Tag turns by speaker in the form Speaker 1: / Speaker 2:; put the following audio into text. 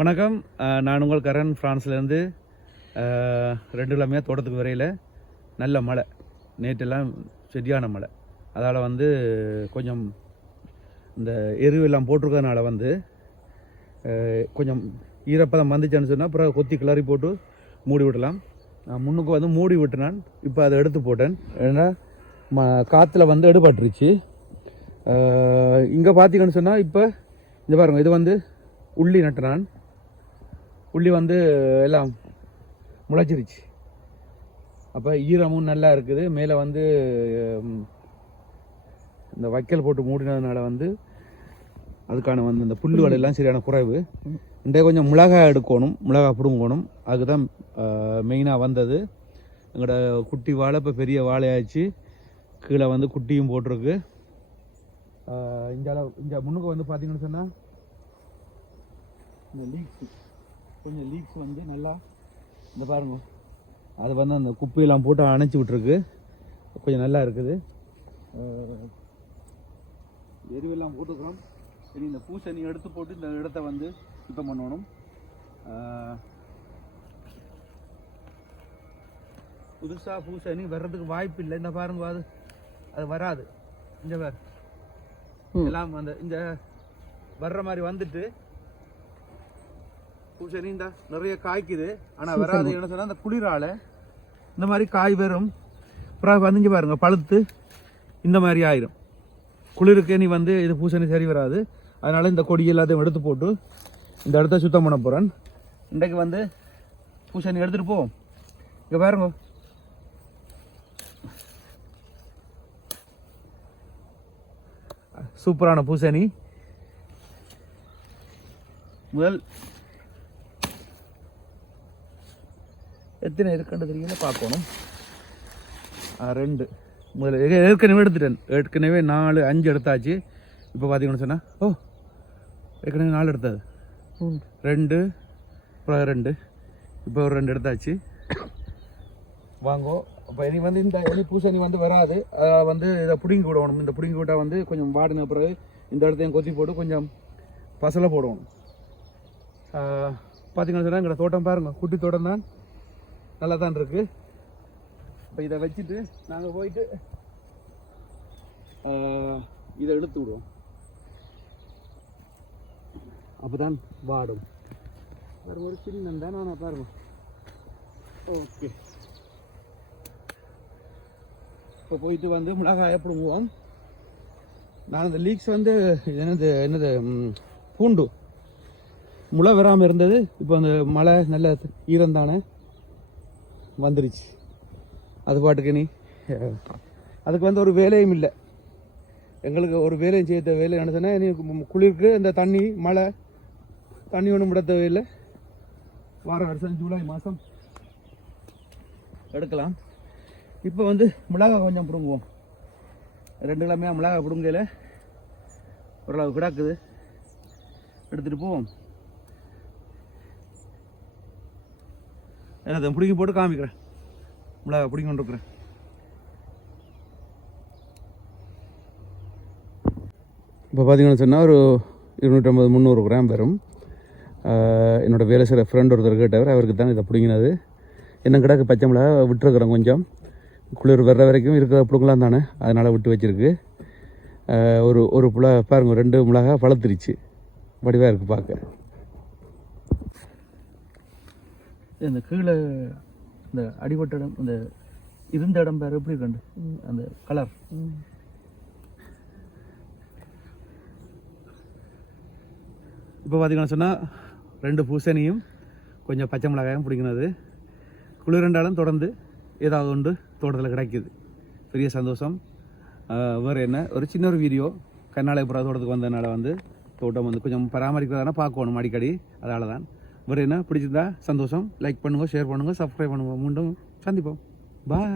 Speaker 1: வணக்கம். நான் உங்கள் கரண். ஃப்ரான்ஸ்லேருந்து ரெண்டு கிழமையாக தோட்டத்துக்கு வரையில் நல்ல மழை. நேற்றெல்லாம் சரியான மழை. அதால் வந்து கொஞ்சம் இந்த எருவெல்லாம் போட்டிருக்கிறதுனால வந்து கொஞ்சம் ஈரப்பதம் வந்துச்சுன்னு சொன்னால் அப்புறம் கொத்தி கிளறி போட்டு மூடி விடலாம். நான் முன்னுக்கு வந்து மூடி விட்டுனான். இப்போ அதை எடுத்து போட்டேன். ஏன்னா ம காற்றுல வந்து எடுபட்டுருச்சு. இங்கே பார்த்தீங்கன்னு சொன்னால் இப்போ இந்த பாருங்கள் இது வந்து உள்ளி நட்டுனான். உள்ளி வந்து எல்லாம் முளைச்சிருச்சு. அப்போ ஈரமும் நல்லா இருக்குது. மேலே வந்து இந்த வைக்கல் போட்டு மூடினதுனால வந்து அதுக்கான வந்து இந்த புல்லுகள் எல்லாம் சரியான குறைவு. இன்றைய கொஞ்சம் மிளகாய் எடுக்கணும் மிளகாய் பிடுங்கணும். அதுக்கு தான் மெயினாக வந்தது. எங்களோட குட்டி வாழை இப்போ பெரிய வாழையாச்சு. கீழே வந்து குட்டியும் போட்டிருக்கு. இந்த இந்த முன்னுக்கு வந்து பார்த்தீங்கன்னு சொன்னால் இந்த லீக்ஸ் கொஞ்சம் லீக்ஸ் வந்து நல்லா இந்த பாருங்க. அது வந்து அந்த குப்பையெல்லாம் போட்டு அணைச்சி விட்ருக்கு கொஞ்சம் நல்லா இருக்குது. எருவெல்லாம் போட்டுக்கிறோம் சரி இந்த பூசணி எடுத்து போட்டு இந்த இடத்த வந்து சுத்தம் பண்ணணும். அஹ், புதுசா பூசணி வர்றதுக்கு வாய்ப்பு இல்லை. இந்த பாருங்க அது அது வராது. இந்த பாரு. எல்லாம் அந்த இந்த வர்ற மாதிரி வந்துட்டு பூசணி இந்த நிறைய காய்க்குது. ஆனா வராது என்ன சொன்னா அந்த குளிரால. இந்த மாதிரி காய் வரும் அப்புறம் வந்துஞ்சு பாருங்க பழுத்து இந்த மாதிரி ஆயிரும். குளிருக்கு நீ வந்து இது பூசணி சரி வராது. அதனால இந்த கொடி எல்லாத்தையும் எடுத்து போட்டு இந்த இடத்த சுத்தம் பண்ண போறேன். இன்றைக்கு வந்து பூசணி எடுத்துட்டு போவோம். இங்க பாருங்க. சூப்பரான பூசணி முதல் எத்தனை இருக்குன்னு தெரியல பார்க்கணும். ரெண்டு. முதல்ல ஏற்கனவே எடுத்துட்டேன். ஏற்கனவே நாலு அஞ்சு எடுத்தாச்சு. இப்போ பார்த்தீங்கன்னு சொன்னா ஓ ஏற்கனவே நாலு எடுத்தது. ரெண்டு அப்புறம் ரெண்டு. இப்போ ஒரு ரெண்டு எடுத்தாச்சு. வாங்கோ. இப்போ இனி வந்து இந்த இனி பூசணி வந்து வராது. வந்து இதை பிடுங்கி விடணும். இந்த பிடுங்கி விட்டால் வந்து கொஞ்சம் வாடின பிறகு இந்த இடத்தையும் கொத்தி போட்டு கொஞ்சம் பசலை போடணும். பார்த்தீங்கன்னு சொன்னால் எங்களோட தோட்டம் பாருங்க. குட்டி தோட்டம் தான். நல்லா தான் இருக்கு. இப்போ இதை வச்சுட்டு நாங்கள் போயிட்டு இதை எடுத்து விடுவோம். அப்போ தான் வாடும். வேறு ஒரு சின்னம் தான் நான் பாருங்க. ஓகே. இப்போ போயிட்டு வந்து மிளகாயை பிடுங்குவோம். நான் அந்த லீக்ஸ் வந்து என்னது என்னது பூண்டு. முளை வராமல் இருந்தது. இப்போ அந்த மழை நல்ல ஈரம் தானே வந்துருச்சு. அது பாட்டுக்கு நீ அதுக்கு வந்து ஒரு வேலையும் இல்லை. எங்களுக்கு ஒரு வேலையும் செய்ய வேலை என்ன நீ குளிருக்கு இந்த தண்ணி மழை தண்ணி ஒன்றும் விட தேவையில்லை. வார வருஷம் ஜூலை மாதம் எடுக்கலாம். இப்போ வந்து மிளகாய் கொஞ்சம் பிடுங்குவோம். ரெண்டு கிழமையாக மிளகாய் பிடுங்கையில் ஓரளவு கிடக்குது. எடுத்துகிட்டு போவோம். அதை பிடிக்கி போட்டு காமிக்கிறேன். நம்மளை பிடிங்கி கொண்டிருக்கிறேன் இப்போ பார்த்தீங்கன்னு சொன்னால் ஒரு இருநூற்றம்பது முந்நூறு கிராம் வரும். என்னோடய என்னோட வேலை செய்கிற ஃப்ரெண்ட் ஒருத்தர் கேட்டவர் அவருக்கு தான் இதை பிடிங்கினது. என்ன கிடக்கு பச்சை மிளகா விட்டுருக்குறோம் கொஞ்சம். குளிர் வர்ற வரைக்கும் இருக்கிற பிடுங்கலாம் தானே அதனால் விட்டு வச்சுருக்கு. ஒரு ஒரு புல பாருங்கள் ரெண்டு மிளகா பழுத்துருச்சு வடிவாக இருக்குது பார்க்க இந்த கீழே இந்த அடிபட்ட இடம் இந்த இருந்த இடம் பேர் எப்படி கண்டு அந்த கலர் இப்போ பார்த்தீங்கன்னா சொன்னால் ரெண்டு பூசணியும் கொஞ்சம் பச்சை மிளகாயும் பிடிக்கிறது. குளிரண்டாலும் தொடர்ந்து ஏதாவது ஒன்று தோட்டத்தில் கிடைக்குது. பெரிய சந்தோஷம். வேறு என்ன? ஒரு சின்ன ஒரு வீடியோ. கர்நாடகபுரா தோட்டத்துக்கு வந்ததுனால வந்து தோட்டம் வந்து கொஞ்சம் பராமரிக்கிறதான பார்க்கணும் அடிக்கடி. அதால தான் வேறு என்ன பிடிச்சிருந்தா சந்தோஷம். லைக் பண்ணுங்க ஷேர் பண்ணுங்க சப்ஸ்கிரைப் பண்ணுங்கள் மீண்டும் சந்திப்போம். பாய்